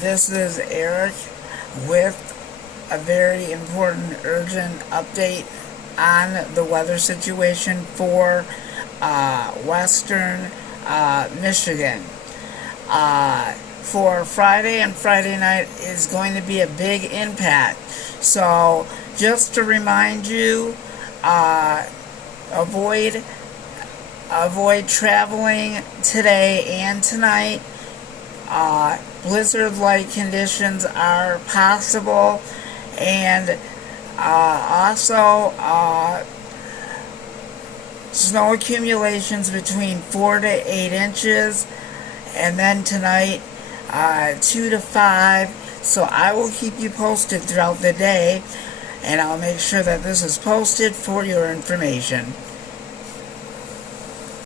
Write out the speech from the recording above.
This is Eric with a very important, urgent update on the weather situation for western Michigan. For Friday and Friday night is going to be a big impact. So, just to remind you, avoid traveling today and tonight. Blizzard-like conditions are possible, and also snow accumulations between 4 to 8 inches, and then tonight 2 to 5. So I will keep you posted throughout the day, and I'll make sure that this is posted for your information.